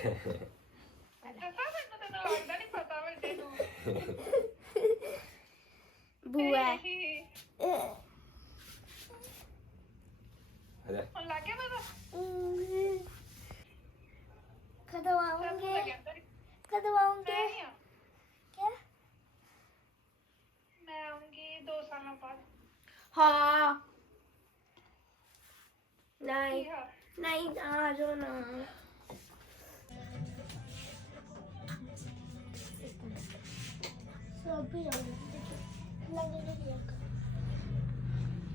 ਨਹੀਂ ਪਤਾ ਲੱਗ ਜਾਂਦਾ ਬੂਆ ਅਰੇ ਕਦੋਂ ਆਉਂਗੇ ਕਦੋਂ ਆਉਂਗੇ ਕਿਆ ਮੈਂ ਆਉਂਗੀ 2 ਸਾਲਾਂ ਬਾਅਦ ਹਾਂ ਨਹੀਂ ਨਹੀਂ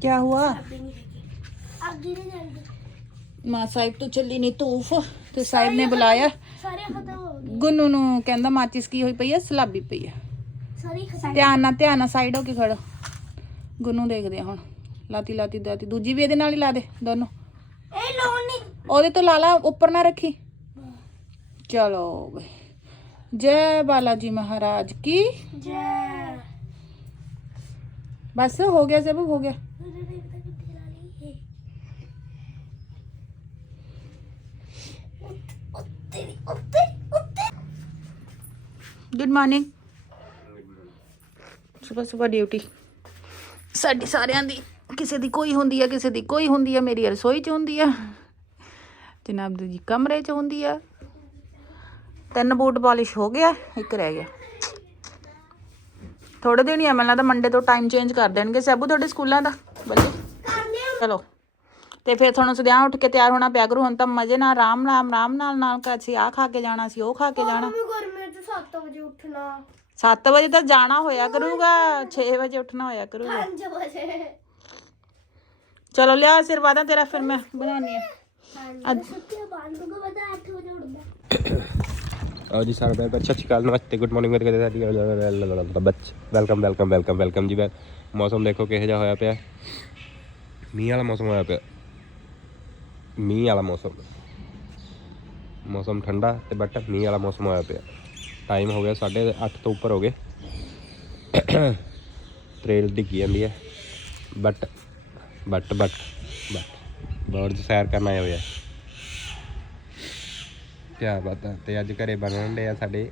क्या हुआ आगे नहीं जल्दी ਮਾਂ ਸਾਹਿਬ ਤੋਂ ਚੱਲੀ ਨਹੀਂ ਧੂਫ ਤੇ ਸਾਹਿਬ ਨੇ ਬੁਲਾਇਆ सारे खत्म हो गए ਗੁੰਨੂ ਨੂੰ ਕਹਿੰਦਾ ਮਾਚਿਸ ਕੀ ਹੋਈ ਪਈ ਆ ਸਲਾਬੀ ਪਈ ਆ सारी खत्म ਧਿਆਨ ਨਾਲ ਧਿਆਨ ਨਾਲ ਸਾਈਡ ਹੋ ਕੇ ਖੜੋ ਗੁੰਨੂ ਦੇਖਦੇ ਆ ਹੁਣ ਲਾਤੀ ਲਾਤੀ ਦਾਤੀ ਦੂਜੀ ਵੀ ਇਹਦੇ ਨਾਲ ਹੀ ਲਾ ਦੇ ਦੋਨੋਂ ए लोनी ਉਹਦੇ ਤੋਂ ਲਾ ਲਾ ਉੱਪਰ ਨਾ ਰੱਖੀ ਚਲੋ ਬਈ ਜੈ ਬਾਲਾ ਜੀ ਮਹਾਰਾਜ ਕੀ जय ਬਸ ਹੋ ਗਿਆ ਸਭ ਹੋ ਗਿਆ ਗੁੱਡ ਮਾਰਨਿੰਗ ਸਵੇਰ ਸਵੇਰ ਡਿਊਟੀ ਸਾਡੀ ਸਾਰਿਆਂ ਦੀ, ਕਿਸੇ ਦੀ ਕੋਈ ਹੁੰਦੀ ਆ, ਕਿਸੇ ਦੀ ਕੋਈ ਹੁੰਦੀ ਆ, ਮੇਰੀ ਰਸੋਈ 'ਚ ਹੁੰਦੀ ਆ। ਜਨਾਬ ਜੀ ਕਮਰੇ 'ਚ ਹੁੰਦੀ ਆ। ਤਿੰਨ ਬੂਟ ਪਾਲਿਸ਼ ਹੋ ਗਿਆ, ਇੱਕ ਰਹਿ ਗਿਆ। ਥੋੜੇ ਦਿਨ ਹੀ ਆ, ਮੈਨੂੰ ਲੱਗਦਾ ਮੰਡੇ ਤੋਂ ਟਾਈਮ ਚੇਂਜ ਕਰ ਦੇਣਗੇ। ਸੈਬੂ, ਤੁਹਾਡੇ ਸਕੂਲਾਂ ਦਾ? ਬੱਲੇ। ਚਲੋ। ਤੇ ਫਿਰ ਤੁਹਾਨੂੰ ਸਦਿਆਂ ਉੱਠ ਕੇ ਤਿਆਰ ਹੋਣਾ ਪਿਆ ਕਰੂ ਹੁਣ ਤਾਂ ਮਜ਼ੇ ਨਾਲ ਆਰਾਮ ਨਾਲ ਆਰਾਮ ਨਾਲ ਨਾਲ ਕਾ ਸੀ ਆ ਖਾ ਕੇ ਜਾਣਾ ਸੀ ਉਹ ਖਾ ਕੇ ਜਾਣਾ गर्मी तो सात बजे उठना 7 ਵਜੇ ਤਾਂ ਜਾਣਾ ਹੋਇਆ ਕਰੂਗਾ 6 ਵਜੇ ਉੱਠਣਾ ਹੋਇਆ ਕਰੂਗਾ पाँच बजे ਚਲੋ ਲਿਆ ਆਸ਼ੀਰਵਾਦਾਂ ਤੇਰਾ ਫਿਰ ਮੈਂ ਬਣਾਉਣੀ ਆ ਅੱਜ छुट्टी बांध दूंगा बता आठ बजे उठना ਆਓ ਜੀ ਸਾਰੇ ਬੈਠ ਸਤਿ ਸ਼੍ਰੀ ਅਕਾਲ ਨਮਸਤੇ ਗੁੱਡ ਮਾਰਨਿੰਗ ਮੇਰੇ ਸਾਡੀ ਬੱਚ ਵੈਲਕਮ ਵੈਲਕਮ ਵੈਲਕਮ ਵੈਲਕਮ ਜੀ ਵੈ ਮੌਸਮ ਦੇਖੋ ਕਿਹੋ ਜਿਹਾ ਹੋਇਆ ਪਿਆ ਮੀਂਹ ਵਾਲਾ ਮੌਸਮ ਹੋਇਆ ਪਿਆ ਮੀਂਹ ਵਾਲਾ ਮੌਸਮ। ਮੌਸਮ ਠੰਡਾ ਤੇ ਬਟ ਮੀਂਹ ਵਾਲਾ ਮੌਸਮ ਹੋਇਆ ਪਿਆ। ਟਾਈਮ ਹੋ ਗਿਆ 8:30 ਤੋਂ ਉੱਪਰ ਹੋ ਗਏ। ਟ੍ਰੇਲ ਡਿੱਗੀ ਜਾਂਦੀ ਹੈ। But but but but bird ਸੈਰ ਕਰਨ ਆਏ ਹੋਇਆ ਆ। ਕਿਆ ਬਾਤ ਹੈ। ਤੇ ਅੱਜ ਘਰੇ ਬਣਨ ਦੇ ਆ ਸਾਡੇ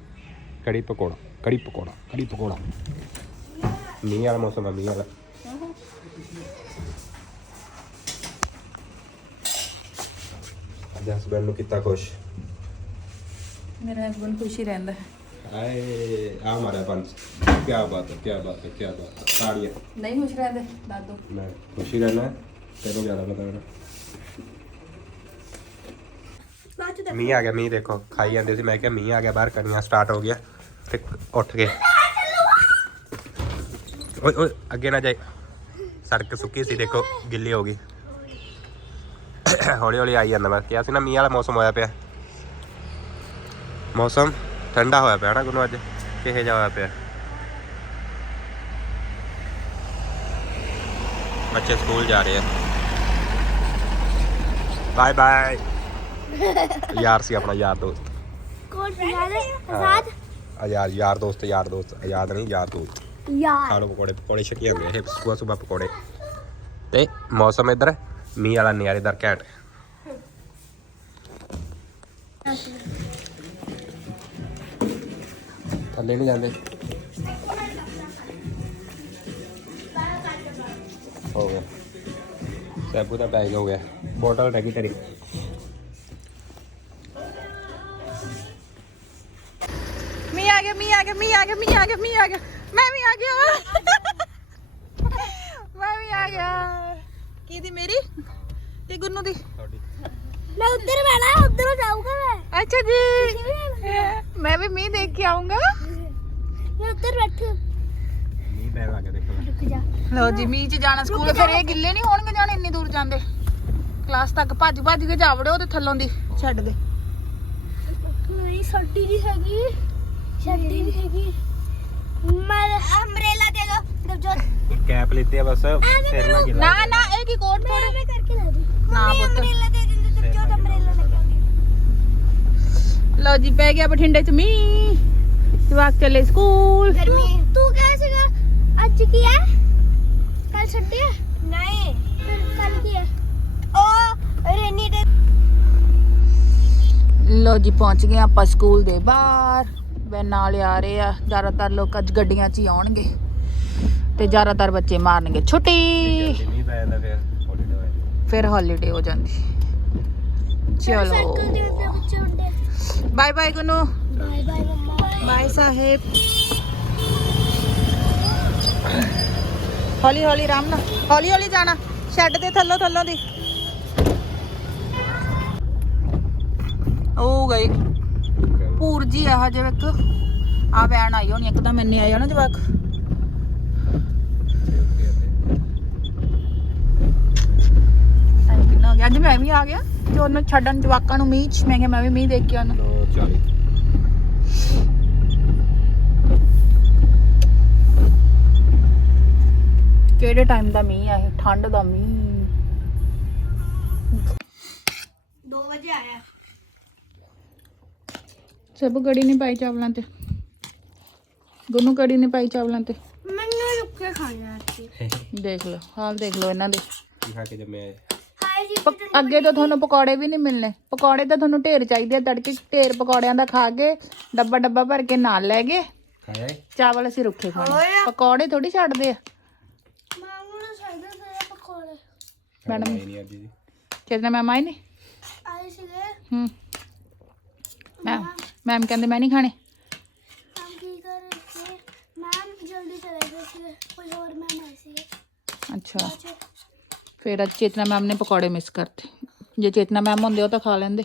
ਕੜੀ ਪਕੌੜਾ। ਕੜੀ ਪਕੌੜਾ ਕੜੀ ਪਕੌੜਾ। ਮੀਂਹ ਵਾਲਾ ਮੌਸਮ ਹੈ ਮੀਂਹ ਵਾਲਾ। ਅੱਜ ਹਸਬੈਂਡ ਨੂੰ ਕੀਤਾ ਖੁਸ਼? ਮੇਰਾ ਹਸਬੰਡ ਖੁਸ਼ੀ ਰਹਿੰਦਾ। ਹੈ ਆਏ ਆ ਮਾਰਿਆ ਪੰਜ। ਕਿਆ ਬਾਤ ਹੈ ਕਿਆ ਬਾਤ ਹੈ ਕਿਆ ਬਾਤ ਹੈ। ਤਾੜੀਆਂ ਨਹੀਂ ਖੁਸ਼ ਰਹਿੰਦੇ ਦਾਦੂ। ਮੈਂ ਖੁਸ਼ੀ ਰਹਿਣਾ ਤੈਨੂੰ ਜ਼ਿਆਦਾ ਪਤਾ ਹੋਣਾ। ਮੀਂਹ ਆ ਗਿਆ ਮੀਂਹ ਦੇਖੋ ਖਾਈ ਜਾਂਦੇ ਸੀ। ਮੈਂ ਕਿਹਾ ਮੀਂਹ ਆ ਗਿਆ ਬਾਹਰ ਕਣੀਆਂ ਸਟਾਰਟ ਹੋ ਗਿਆ ਤੇ ਉੱਠ ਗਏ ਓਏ ਓਏ ਅੱਗੇ ਨਾ ਜਾਏ ਸੜਕ ਸੁੱਕੀ ਸੀ ਦੇਖੋ ਗਿੱਲੀ ਹੋ ਗਈ। ਹੌਲੀ ਹੌਲੀ ਆਈ ਜਾਂਦਾ ਮੈਂ ਕਿਹਾ ਸੀ ਨਾ ਮੀਂਹ ਵਾਲਾ ਮੌਸਮ ਹੋਇਆ ਪਿਆ ਮੌਸਮ ਠੰਡਾ ਹੋਇਆ ਪਿਆ ਨਾ ਗੁਰੂ ਅੱਜ ਕਿਹੇ ਜਿਹਾ ਹੋਇਆ ਪਿਆ ਬੱਚੇ ਸਕੂਲ ਜਾ ਰਹੇ ਆ ਬਾਏ ਬਾਏ ਯਾਰ ਸੀ ਆਪਣਾ ਯਾਰ ਦੋਸਤ ਯਾਰ ਆ ਯਾਰ ਦੋਸਤ ਯਾਰ ਦੋਸਤ ਯਾਰ ਨਹੀਂ ਯਾਰ ਦੋਸਤ ਯਾਰ ਖਾ ਪਕੌੜੇ ਪਕੌੜੇ ਛਕੀ ਜਾਂਦੇ ਇਹ ਸਵੇਰ ਸਵੇਰ ਪਕੌੜੇ ਤੇ ਮੌਸਮ ਇੱਧਰ ਮੀਂਹ ਵਾਲਾ ਨਿਆਰੇਦਾਰ ਘੈਂਟ। ਥੱਲੇ ਨਹੀਂ ਜਾਂਦੇ। ਹੋ ਗਿਆ। ਸੈਬੂ ਦਾ ਪੈਕ ਹੋ ਗਿਆ। ਬੋਟਲ ਰਹਿ ਗਈ ਤੇਰੀ। ਮੀ ਆ ਗਿਆ ਮੀ ਆ ਗਿਆ ਮੀ ਆ ਗਿਆ ਮੀ ਆ ਗਿਆ ਮੀ ਆ ਗਿਆ। ਮੈਂ ਵੀ ਆ ਗਿਆ ਮੈਂ ਵੀ ਆ ਗਿਆ ਇਹਦੀ ਮੇਰੀ? ਤੇ ਗੁੰਨੂ ਦੀ? ਮੈਂ ਉੱਧਰ ਬੈਣਾ ਉੱਧਰ ਜਾਊਗਾ ਮੈਂ। ਅੱਛਾ ਜੀ। ਮੈਂ ਵੀ ਮੀਂਹ ਦੇਖ ਕੇ ਆਉਂਗਾ ਮੈਂ ਉੱਧਰ ਬੈਠੂ ਲੋ। ਜੀ। ਮੀਂਹ 'ਚ ਜਾਣਾ ਸਕੂਲ ਫਿਰ ਇਹ ਗਿੱਲੇ ਨਹੀਂ ਹੋਣਗੇ ਜਾਣ ਇੰਨੀ ਦੂਰ ਜਾਂਦੇ। ਕਲਾਸ ਤੱਕ ਭੱਜ ਭੱਜ ਕੇ ਜਾਵੜੇ ਉਹਦੇ ਥੱਲੋਂ ਦੀ ਛੱਡ ਦੇ। ਮੇਰੀ ਸੱਟੀ ਨਹੀਂ ਹੈਗੀ। ਛੱਡੀ ਨਹੀਂ ਹੈਗੀ। जो ਕੈਪ ਲਿੱਤੀ ਆ ਬਸ ਸਿਰ ਨਾ ਗਿੱਲਾ ਨਾ ਨਾ ਇਹ ਕੀ ਕੋਟ मैं मैं करके ला दूं ਨਾ मम्मी ਪੁੱਤ अम्ब्रेला दे दे जब जो अम्ब्रेला लगा ਲਓ ਜੀ ਪੈ ਗਿਆ ਬਠਿੰਡੇ ਚ ਮੀਂਹ ਜਵਾਕ ਚਲੇ ਸਕੂਲ गर्मी तू कैसे कर आज की है कल छुट्टी है नहीं फिर कल की है ओ रेनी डे ਲੋ ਜੀ ਪਹੁੰਚ ਗਏ ਆਪਾਂ ਸਕੂਲ ਦੇ ਬਾਹਰ ਵੈਨ ਨਾਲ ਆ ਰਹੇ ਆ ਜ਼ਿਆਦਾਤਰ ਲੋਕ ਅੱਜ ਗੱਡੀਆਂ 'ਚ ਹੀ ਆਉਣਗੇ ਤੇ ਜ਼ਿਆਦਾਤਰ ਬੱਚੇ ਮਾਰਨਗੇ। ਛੁੱਟੀ। ਨਹੀਂ ਪੈ ਜਾਂਦਾ ਫਿਰ ਹੌਲੀਡੇ ਹੋ ਜਾਂਦੀ। ਸਾਈਕਲ ਦੇ ਚਲੋ ਉੱਤੇ ਬੱਚੇ ਹੁੰਦੇ bye bye Gunnu bye bye ਮੰਮਾ ਬਾਏ ਸਾਹਿਬ ਹੌਲੀ ਹੌਲੀ ਆਰਾਮ ਨਾਲ। ਹੌਲੀ ਹੌਲੀ ਜਾਣਾ। ਸ਼ੈੱਡ ਦੇ ਥੱਲੋਂ ਥੱਲੋਂ ਦੀ। ਉਹ ਗਈ। ਪੂਰ ਜੀ ਆ ਹਜੇ ਇੱਕ ਆ ਵੈਨ ਆਈ ਹੋਣੀ ਇੱਕਦਮ ਇੰਨੇ ਆਇਆ ਨਾ ਜਵਾਕ। ਗਿਆ ਅੱਜ ਮੈਂ ਵੀ ਆ ਗਿਆ ਤੇ ਉਹਨੂੰ ਛੱਡਣ ਜਵਾਕਾਂ ਨੂੰ ਮੀਂਹ 'ਚ ਮੈਂ ਕਿਹਾ ਮੈਂ ਵੀ ਮੀਂਹ ਦੇਖ ਕੇ ਆਉਣਾ ਨੌ ਚਾਲੀ। ਕਿਹੜੇ ਟਾਈਮ ਦਾ ਮੀਂਹ ਆ ਇਹ? ਠੰਡ ਦਾ ਮੀਂਹ। 2 ਵਜੇ ਆਇਆ। ਸਭ ਕੜੀ ਨਹੀਂ ਪਾਈ ਚਾਵਲਾਂ ਤੇ। ਗੁੰਨੂ ਕੜੀ ਨਹੀਂ ਪਾਈ ਚਾਵਲਾਂ ਤੇ। ਮੈਨੂੰ ਰੁੱਕ ਕੇ ਖਾਣਾ ਸੀ। ਦੇਖ ਲਓ ਹਾਲ ਦੇਖ ਲਓ ਇਹਨਾਂ ਦੇ। ਕੀ ਖਾ ਕੇ ਜੰਮਿਆ ਅੱਗੇ ਤੋਂ ਤੁਹਾਨੂੰ ਪਕੌੜੇ ਵੀ ਨਹੀਂ ਮਿਲਣੇ। ਪਕੌੜੇ ਤਾਂ ਤੁਹਾਨੂੰ ਢੇਰ ਚਾਹੀਦੇ ਆ ਤੜਕੇ ਢੇਰ ਪਕੌੜਿਆਂ ਦਾ ਖਾ ਕੇ ਡੱਬਾ ਡੱਬਾ ਭਰ ਕੇ ਨਾਲ ਲੈ ਗਏ। ਖਾਇਆ ਏ? ਚਾਵਲ ਅਸੀਂ ਰੁੱਖੇ ਖਾਣੇ। ਪਕੌੜੇ ਥੋੜੀ ਛੱਡਦੇ ਆ। ਮਾਮੂ ਨੂੰ ਸਾਈਕਲ ਤੇ ਪਕੌੜੇ। ਮੈਡਮ ਆਈ ਨਹੀਂ ਅੱਜ ਜੀ। ਕਿਹਦੇ ਮੈਮ ਆਏ ਨੇ ਆਏ ਸੀਗੇ। ਹੂੰ। ਮੈਮ ਮੈਮ ਕਹਿੰਦੇ ਮੈਂ ਨਹੀਂ ਖਾਣੇ। ਕੰਮ ਕੀ ਕਰ ਰਹੇ ਸੀ ਮੈਮ ਜਲਦੀ ਚਲੇ ਗਏ ਸੀ ਕੋਈ ਹੋਰ ਮੈਮ ਆਏ ਸੀ ਅੱਛਾ। ਫਿਰ ਅੱਜ ਚੇਤਨਾ ਮੈਮ ਨੇ ਪਕੌੜੇ ਮਿਸ ਕਰਤੇ। ਜੇ ਚੇਤਨਾ ਮੈਮ ਹੁੰਦੇ ਉਹ ਤਾਂ ਖਾ ਲੈਂਦੇ।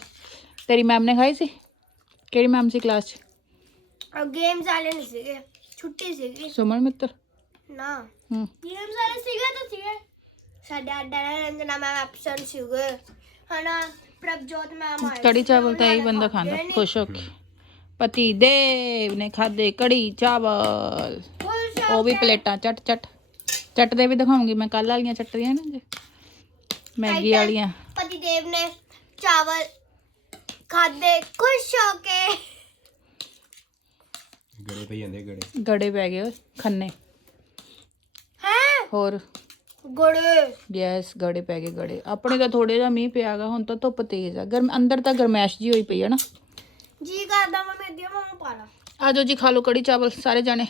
ਤੇਰੀ ਮੈਮ ਨੇ ਖਾਈ ਸੀ? ਕਿਹੜੀ ਮੈਮ ਸੀ ਕਲਾਸ 'ਚ? ਗੇਮਸ ਵਾਲੇ ਨਹੀਂ ਸੀਗੇ। ਛੁੱਟੀ ਸੀਗੀ। ਸੁਮਨ ਮਿੱਤਰ? ਨਾ। ਹੂੰ। ਗੇਮਸ ਵਾਲੇ ਸੀਗੇ ਤਾਂ ਸੀਗੇ। ਸਾਡੇ ਅੱਡਾ ਰੰਜਨਾ ਮੈਮ ਐਬਸੈਂਟ ਸੀਗੇ। ਹਨਾ ਪ੍ਰਭਜੋਤ ਮੈਮ ਆਏ ਕੜੀ ਚਾਵਲ ਤਾਂ ਇਹ ਬੰਦਾ ਖਾਂਦਾ। ਖੁਸ਼ ਹੋ ਕੇ। ਪਤੀ ਦੇਵ ਨੇ ਖਾਦੇ ਕੜੀ ਚਾਵਲ। ਉਹ ਵੀ ਪਲੇਟਾਂ ਚਟ ਚਟ ਚੱਟਦੇ ਵੀ ਦਿਖਾਉਂਗੀ ਮੈਂ ਕੱਲ ਵਾਲੀਆਂ ਚੱਟਦੀਆਂ ਨਾ ਜੇ। ਮੈਗੀ ਵਾਲੀਆਂ। ਪਤੀ ਦੇਵ ਨੇ ਚਾਵਲ ਖਾਦੇ ਖੁਸ਼ ਹੋ ਕੇ। ਗੜੇ ਪਈ ਜਾਂਦੇ ਗੜੇ। ਗੜੇ ਪੈ ਗਏ ਓਏ ਖੰਨੇ। ਹੈ? ਹੋਰ? ਗੋੜੇ। ਯੈਸ ਗੜੇ ਪੈ ਗਏ ਗੜੇ। ਆਪਣੇ ਤਾਂ ਥੋੜੇ ਜਿਹਾ ਮੀਂਹ ਪਿਆਗਾ ਹੁਣ ਤਾਂ ਧੁੱਪ ਤੇਜ਼ ਆ। ਗਰਮ ਅੰਦਰ ਤਾਂ ਗਰਮੈਸ਼ ਜੀ ਹੋਈ ਪਈ ਹੈ ਨਾ। ਜੀ ਕਰਦਾ ਮੈਂ ਮੇਦੀ ਮਾਮਾ ਪਾਲਾ। ਆਜੋ ਜੀ ਖਾ ਲਓ ਕੜੀ ਚਾਵਲ ਸਾਰੇ ਜਾਣੇ।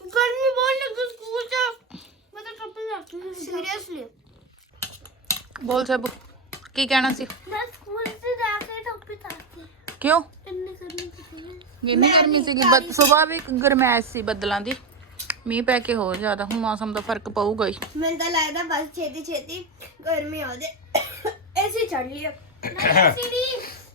ਗਰਮੀ ਬਹੁਤ ਲੱਗੀ ਸਕੂਲ ਚ। ਮੈਂ ਤਾਂ ਕੱਪੜੇ ਰੱਖੀ ਸੀਰੀਅਸਲੀ। ਬੋਲ ਸਭ। ਕੀ ਕਹਿਣਾ ਸੀ? ਮੈਂ ਸਕੂਲ ਚ ਜਾ ਕੇ ਟੋਪੀ ਤਾਰਤੀ ਕਿਉਂ? ਇੰਨੀ ਗਰਮੀ ਕਿਤੇ ਇੰਨੀ ਗਰਮੀ ਸੀਗੀ ਬਦ ਸਵੇਰ ਵੀ ਗਰਮੈਸ਼ ਸੀ ਬੱਦਲਾਂ ਦੀ। ਮੀਂਹ ਪੈ ਕੇ ਹੋਰ ਜ਼ਿਆਦਾ ਹੁਣ ਮੌਸਮ ਦਾ ਫ਼ਰਕ ਪਊਗਾ ਹੀ। ਮੈਨੂੰ ਤਾਂ ਲੱਗਦਾ ਬਸ ਛੇਤੀ ਛੇਤੀ ਗਰਮੀ ਆ ਜਾਏ ਐਸੀ ਚੜ ਲਿਆ ਸੀੜੀ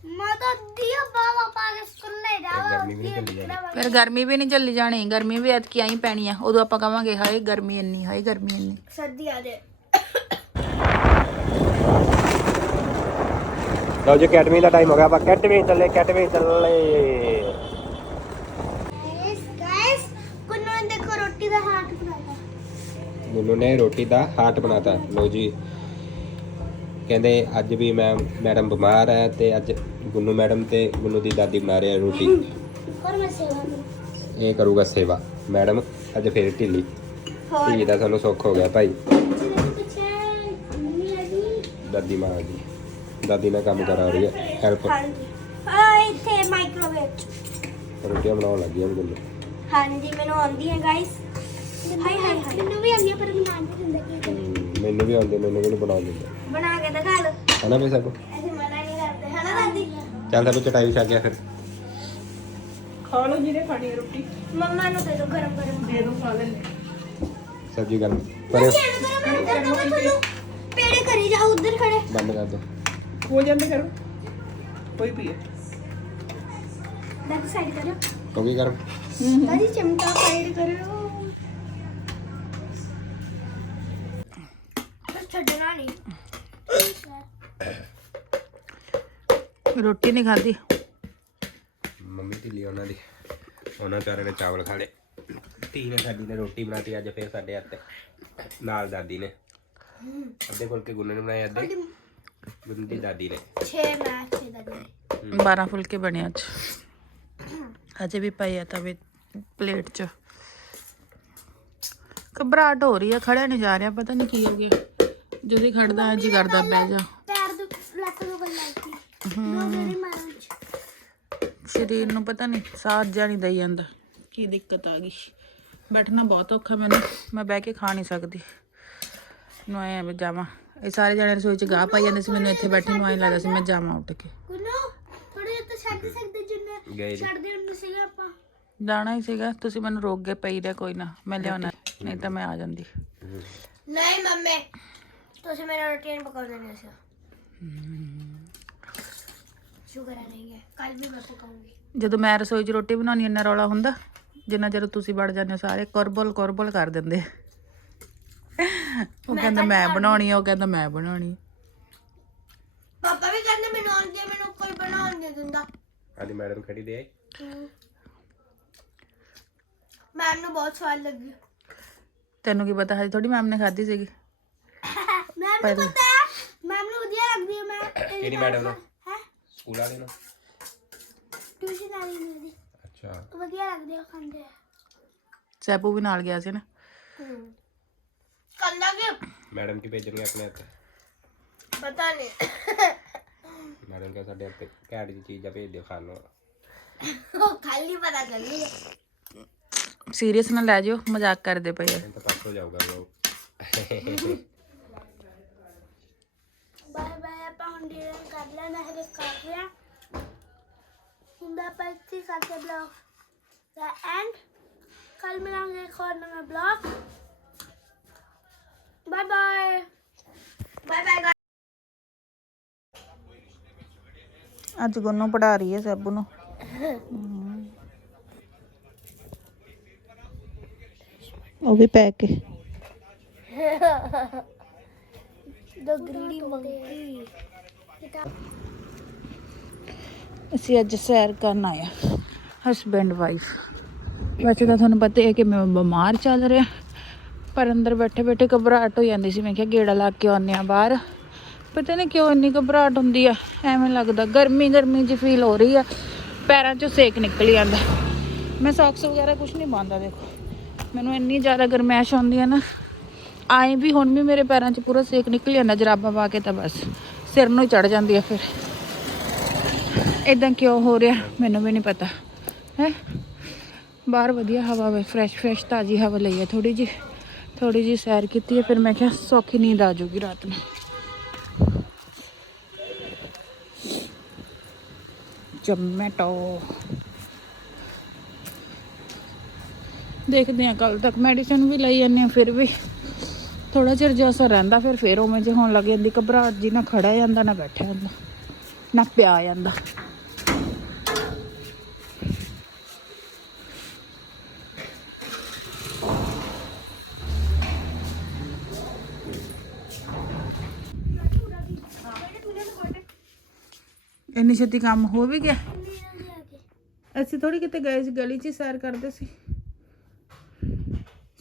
ਮੈਂ ਤਾਂ ਦਿਆ ਬਾਬਾ ਪਾ ਕੇ ਸਕੂਲ ਲੈ ਜਾਵਾ ਗਰਮੀ ਵੀ ਨਹੀਂ ਚੱਲੀ ਜਾਣੀ। ਫਿਰ ਗਰਮੀ ਵੀ ਨਹੀਂ ਚੱਲੀ ਜਾਣੀ। ਗਰਮੀ ਵੀ ਐਤਕੀ ਆਈ ਪੈਣੀ ਆ। ਉਦੋਂ ਆਪਾਂ ਕਵਾਂਗੇ ਹਾਏ ਗਰਮੀ ਇੰਨੀ ਹਾਏ ਗਰਮੀ ਇੰਨੀ। ਸਰਦੀ ਆ ਜਾਏ ਲਓ ਜੀ ਅਕੈਡਮੀ ਦਾ ਟਾਈਮ ਹੋ ਗਿਆ ਆਪਾਂ ਅਕੈਡਮੀ ਚੱਲੇ ਅਕੈਡਮੀ ਚੱਲੇ। ਗਾਇਸ ਦੇਖੋ ਰੋਟੀ ਦਾ ਗੁੰਨੂ ਨੇ ਰੋਟੀ ਦਾ ਹਾਟ ਬਣਾਤਾ। ਲਓ ਜੀ ਕਹਿੰਦੇ ਅੱਜ ਵੀ ਮੈਂ ਮੈਡਮ ਬਿਮਾਰ ਹੈ ਤੇ ਅੱਜ ਗੁੰਨੂ ਮੈਡਮ ਤੇ ਗੁੰਨੂ ਦੀ ਦਾਦੀ ਬਣਾ ਰਹੇ ਆ ਰੋਟੀ ਹੋਰ ਮੈਂ ਸੇਵਾ ਇਹ ਕਰੂਗਾ ਸੇਵਾ। ਮੈਡਮ ਅੱਜ ਫੇਰ ਢਿੱਲੀ। ਧੀ ਦਾ ਸਾਨੂੰ ਸੁੱਖ ਹੋ ਗਿਆ ਭਾਈ। ਦਾਦੀ ਮਾਂ ਦੀ ਦਾਦੀ ਨਾਲ ਕੰਮ ਕਰਾ ਰਹੀ ਹੈ ਹੈਲਪ ਹਾਂਜੀ। ਆ ਇੱਥੇ ਮਾਈਕ੍ਰੋਵੇਵ ਚ ਰੋਟੀਆਂ ਬਣਾਉਣ ਲੱਗੀ ਹੈ ਗੁੰਨੂ ਹਾਂਜੀ ਮੈਨੂੰ ਆਉਂਦੀ ਹੈ ਗਾਇਸ ਹਾਈ ਹਾਈ ਹਾਈ ਮੈਨੂੰ ਵੀ ਆਉਂਦੀ ਹੈ ਪਰ ਬਣਾ ਨਹੀਂ ਦਿੰਦਾ ਕੀ ਮੈਨੂੰ ਵੀ ਆਉਂਦੇ ਮੈਨੂੰ ਵੀ ਨਹੀਂ ਬਣਾਉਣ ਦਿੰਦੇ। ਬਣਾ ਕੇ ਦਿਖਾ ਲਓ। ਹਨਾ ਵੀ ਸਭ ਐਸੇ ਮਨਾ ਨਹੀਂ ਕਰਦੇ। ਹਨਾ ਦਾਦੀ? ਚੱਲ ਸਭ ਚਟਾਈ ਵਿਛਾ ਗਿਆ ਫਿਰ। ਖਾ ਲਓ ਜਿਹਨੇ ਖਾਣੀ ਰੋਟੀ। ਮੰਮਾ ਨੂੰ ਦੇ ਦਿਓ ਗਰਮ ਗਰਮ। ਦੇ ਦੋ ਖਾ ਲੈਣੇ ਸਬਜ਼ੀ ਗਰਮ। ਪਰ ਗਰਮ ਗਰਮ ਕਰ ਦੋ ਤੁਹਾਨੂੰ। ਪੇੜੇ ਕਰੀ ਜਾ ਉਧਰ ਖੜੇ। ਬੰਦ ਕਰ ਦੋ। ਹੋ ਜਾਂਦੇ ਕਰੋ ਕੋਈ ਪੀਏ ਦਾਦੀ ਸਾਈਡ ਕਰੋ। ਹੋ ਗਈ ਗਰਮ ਦਾਦੀ ਚਮਚਾ ਸਾਈਡ ਕਰੋ। ਬਸ ਛੱਡਣਾ ਨਹੀਂ ਰੋਟੀ ਨਹੀਂ ਖਾਧੀ। ਮੰਮੀ ਢਿੱਲੀ ਉਹਨਾਂ ਦੀ। ਉਹਨਾਂ ਚਾਰੇ ਨੇ ਚਾਵਲ ਖਾ ਲਏ। ਧੀ ਨੇ ਸਾਡੀ ਨੇ ਰੋਟੀ ਬਣਾਤੀ ਅੱਜ ਫੇਰ ਸਾਡੇ ਹੱਥੇ ਨਾਲ ਦਾਦੀ ਨੇ। ਅੱਧੇ ਫੁਲਕੇ ਗੁੰਨੇ ਨੇ ਬਣਾਏ ਅੱਧੇ। ਦੀ ਦਾਦੀ ਨੇ। 6 ਮੈਚ ਹੈ ਦਾਦੀ 12 ਫੁਲਕੇ ਬਣੇ ਅੱਜ। ਅਜੇ ਵੀ ਪਏ ਆ ਤਵੇ ਪਲੇਟ 'ਚ। ਘਬਰਾਹਟ ਹੋ ਰਹੀ ਆ ਖੜਿਆ ਨਹੀਂ ਜਾ ਰਿਹਾ ਪਤਾ ਨਹੀਂ ਕੀ ਹੋ ਗਿਆ। ਜਦੋਂ ਹੀ ਖੜਦਾ ਅੱਜ ਹੀ ਕਰਦਾ ਬਹਿ ਜਾ। ਪੈਰ ਦੇ ਲੱਤ ਨੂੰ ਮੇਰੇ ਮਾਰਨ ਚ ਸਰੀਰ ਨੂੰ ਪਤਾ ਨਹੀਂ ਸਾਥ ਜਾ ਨਹੀਂ ਦਈ ਜਾਂਦਾ। ਕੀ ਦਿੱਕਤ ਆ ਗਈ। ਬੈਠਣਾ ਬਹੁਤ ਔਖਾ ਮੈਨੂੰ ਮੈਂ ਬਹਿ ਕੇ ਖਾ ਨਹੀਂ ਸਕਦੀ। ਨੂੰ ਵੀ ਜਾਵਾਂ। ਇਹ ਸਾਰੇ ਜਣੇ ਰਸੋਈ ਚ ਗਾਹ ਪਾਈ ਜਾਂਦੇ ਸੀ ਮੈਨੂੰ ਇੱਥੇ ਬੈਠੀ ਨੂੰ ਆਈ ਲੱਗਦਾ ਸੀ ਮੈਂ ਜਾਵਾਂ ਉੱਠ ਕੇ। ਕੁਨੋ ਥੋੜੇ ਜਿਹਾ ਤਾਂ ਛੱਡ ਸਕਦੇ ਜਿੰਨੇ ਗਏ ਨੀ। ਛੱਡਦੇ ਹੁੰਦੇ ਸੀਗੇ ਆਪਾਂ। ਜਾਣਾ ਹੀ ਸੀਗਾ ਤੁਸੀਂ ਮੈਨੂੰ ਰੋਕ ਗਏ ਪਈ ਰਿਹਾ ਕੋਈ ਨਾ ਮੈਂ ਲਿਆਉਣਾ ਨਹੀਂ ਤਾਂ ਮੈਂ ਆ ਜਾਂਦੀ। ਨਹੀਂ ਮੰਮੀ ਤੁਸੀਂ ਮੇਰਾ ਰੁਟੀਨ ਪਕੜ ਦੇਣਾ ਸੀ। ਸ਼ੁਕਰ ਹੈ ਨਹੀਂ ਹੈ। ਕੱਲ ਵੀ ਮੈਂ ਪਕਾਉਂਗੀ। ਜਦੋਂ ਮੈਂ ਰਸੋਈ 'ਚ ਰੋਟੀ ਬਣਾਉਣੀ ਇੰਨਾ ਰੌਲਾ ਹੁੰਦਾ ਜਿੰਨਾ ਚਿਰ ਤੁਸੀਂ ਵੜ ਜਾਂਦੇ ਹੋ ਸਾਰੇ ਕੁਰਬਲ ਕੁਰਬਲ ਕਰ ਦਿੰਦੇ ਉਹ ਕਹਿੰਦਾ ਮੈਂ ਬਣਾਉਣੀ ਆ ਉਹ ਕਹਿੰਦਾ ਮੈਂ ਬਣਾਉਣੀ। ਆ। ਪਾਪਾ ਵੀ ਕਹਿੰਦੇ ਮੈਨੂੰ ਆਉਂਦੀ ਹੈ ਮੈਨੂੰ ਕੋਈ ਬਣਾਉਣ ਨਹੀਂ ਦਿੰਦਾ। ਆਦੀ ਮੈਡਮ ਖੜੀ ਦੇ ਆਈ? ਮੈਮ ਨੂੰ ਬਹੁਤ ਸਵਾਦ ਲੱਗੀ। ਤੈਨੂੰ ਕੀ ਪਤਾ ਹਜੇ ਥੋੜੀ ਮੈਮ ਨੇ ਖਾਧੀ ਸੀਗੀ। ਮੈਮ ਨੂੰ ਪਤਾ ਹੈ ਮੈਮ ਨੂੰ ਵਧੀਆ ਲੱਗਦੀ ਹੈ ਮੈਂ ਕਿਹੜੀ ਮੈਡਮ ਨੂੰ? ਹੈ? ਸਕੂਲ ਵਾਲੇ ਨੂੰ? ਟਿਊਸ਼ਨ ਵਾਲੀ ਨੂੰ ਵੀ ਅੱਛਾ। ਵਧੀਆ ਲੱਗਦੀ ਹੈ ਖਾਂਦੇ ਆ। ਸੈਪੂ ਵੀ ਨਾਲ ਗਿਆ ਸੀ ਨਾ। ਕੰਦਾ ਕਿ ਮੈਡਮ ਕੀ ਭੇਜਣਗੇ ਆਪਣੇ ਹੱਥ ਪਤਾ ਨਹੀਂ ਮੈਡਮ ਕਹ ਸਾਡੇ ਹੱਥ ਘੈਂਟ ਜੀ ਚੀਜ਼ਾਂ ਭੇਜ ਦਿਓ ਖਾਣ ਨੂੰ ਉਹ ਖਾਲੀ ਪਤਾ ਚੱਲੀ ਸੀਰੀਅਸ ਨਾ ਲੈ ਜਿਓ ਮਜ਼ਾਕ ਕਰਦੇ ਪਏ ਆ ਹੁਣ ਤਾਂ ਪਰਸੋਂ ਜਾਊਗਾ ਉਹ ਬਾਏ ਬਾਏ ਆਪਾਂ ਹੁਣ ਡਿਨਰ ਕਰ ਲੈਣਾ ਹੈ ਕਰ ਲਿਆ ਹੁੰਦਾ ਆਪਾਂ ਇੱਥੇ ਕਰਦੇ ਬਲੌਗ ਦਾ ਐਂਡ ਕੱਲ ਮਿਲਾਂਗੇ ਇੱਕ ਹੋਰ ਨਵਾਂ blog bye bye bye bye ਅੱਜ ਗੁੰਨੂ ਪੜਾ ਰਹੀ ਹੈ ਸੈਬੂ ਨੂੰ। ਉਹ ਵੀ ਪੈ ਕੇ। monkey. ਅਸੀਂ ਅੱਜ ਸੈਰ ਕਰਨ ਆਇਆ ਹਸਬੈਂਡ ਵਾਈਫ ਵੈਸੇ ਤਾਂ ਤੁਹਾਨੂੰ ਪਤਾ ਹੈ ਕਿ ਮੈਂ ਬਿਮਾਰ ਚੱਲ ਰਿਹਾ। ਪਰ ਅੰਦਰ ਬੈਠੇ ਬੈਠੇ ਘਬਰਾਹਟ ਹੋ ਜਾਂਦੀ ਸੀ। ਮੈਂ ਕਿਹਾ ਗੇੜਾ ਲਾ ਕੇ ਆਉਂਦੇ ਆ ਬਾਹਰ। ਪਤਾ ਨਹੀਂ ਕਿਉਂ ਇੰਨੀ ਘਬਰਾਹਟ ਹੁੰਦੀ ਆ, ਐਵੇਂ ਲੱਗਦਾ, ਗਰਮੀ ਗਰਮੀ ਜਿਹੀ ਫੀਲ ਹੋ ਰਹੀ ਆ, ਪੈਰਾਂ 'ਚੋਂ ਸੇਕ ਨਿਕਲ ਜਾਂਦਾ। ਮੈਂ ਸੌਕਸ ਵਗੈਰਾ ਕੁਝ ਨਹੀਂ ਪਾਉਂਦਾ, ਦੇਖੋ। ਮੈਨੂੰ ਇੰਨੀ ਜ਼ਿਆਦਾ ਗਰਮੈਸ਼ ਆਉਂਦੀ ਆ ਨਾ, ਆਏ ਵੀ ਹੁਣ ਵੀ ਮੇਰੇ ਪੈਰਾਂ 'ਚ ਪੂਰਾ ਸੇਕ ਨਿਕਲ ਜਾਂਦਾ, ਜਰਾਬਾਂ ਪਾ ਕੇ ਤਾਂ ਬਸ, ਸਿਰ ਨੂੰ ਚੜ ਜਾਂਦੀ ਆ ਫਿਰ। ਇਦਾਂ ਕਿਉਂ ਹੋ ਰਿਹਾ, ਮੈਨੂੰ ਵੀ ਨਹੀਂ ਪਤਾ। ਹੈ? ਬਾਹਰ ਵਧੀਆ ਹਵਾ ਵੇ ਫਰੈਸ਼ ਫਰੈਸ਼ ਤਾਜੀ ਹਵਾ ਲਈ ਹੈ ਥੋੜੀ ਜੀ ਥੋੜੀ ਜੀ ਸੈਰ ਕੀਤੀ ਹੈ ਫਿਰ ਮੈਂ ਕਿਹਾ ਸੌਖੀ ਨੀਂਦ ਆ ਜਾਊਗੀ ਰਾਤ ਨੂੰ। ਜਮੈਟੋ। ਦੇਖਦੇ ਹਾਂ ਕੱਲ ਤੱਕ ਮੈਡੀਸਨ ਵੀ ਲਈ ਜਾਂਦੇ ਹਾਂ, ਫਿਰ ਵੀ। ਥੋੜਾ ਚਿਰ ਜਿਹਾ ਅਸਰ ਰਹਿੰਦਾ, ਫਿਰ ਫੇਰ ਉਵੇਂ ਜੇ ਹੋਣ ਲੱਗ ਜਾਂਦੀ। ਘਬਰਾਹਟ ਜੀ ਨਾ ਖੜਾ ਜਾਂਦਾ, ਨਾ ਬੈਠਿਆ ਜਾਂਦਾ, ਨਾ ਪਿਆ ਜਾਂਦਾ। ਇੰਨੀ ਛੇਤੀ ਕੰਮ ਹੋ ਵੀ ਗਿਆ? ਅਸੀਂ ਥੋੜੀ ਕਿਤੇ ਗਏ ਸੀ ਗਲੀ 'ਚ ਹੀ ਸੈਰ ਕਰਦੇ ਸੀ।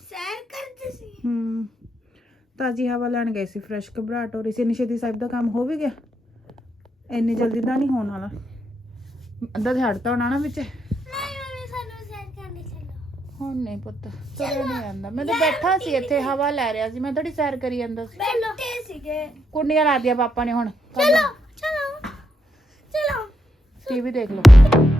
ਸੈਰ ਕਰਦੇ ਸੀ? ਹੂੰ ਤਾਜੀ ਹਵਾ ਲੈਣ ਗਏ ਸੀ ਫਰੈਸ਼ ਘਬਰਾਹਟ ਹੋ ਰਹੀ ਸੀ। ਇੰਨੀ ਛੇਤੀ ਸਾਹਿਬ ਦਾ ਕੰਮ ਹੋ ਵੀ ਗਿਆ? ਇੰਨੀ ਜਲਦੀ ਤਾਂ ਨਹੀਂ ਹੋਣ ਵਾਲਾ। ਅੱਧਾ ਦਿਹਾੜ ਤਾਂ ਹੋਣਾ ਨਾ ਵਿੱਚ। ਹੁਣ ਨਹੀਂ ਪੁੱਤ ਨਹੀਂ ਜਾਂਦਾ। ਮੈਂ ਤਾਂ ਬੈਠਾ ਸੀ ਇੱਥੇ ਹਵਾ ਲੈ ਰਿਹਾ ਸੀ। ਮੈਂ ਥੋੜੀ ਸੈਰ ਕਰੀ ਜਾਂਦਾ ਸੀ। ਬੈਠੇ ਸੀਗੇ। ਕੁੰਡੀਆਂ ਲਾ ਦਿਆ ਪਾਪਾ ਨੇ ਹੁਣ। ਚਲੋ। ਟੀਵੀ ਦੇਖ ਲਓ।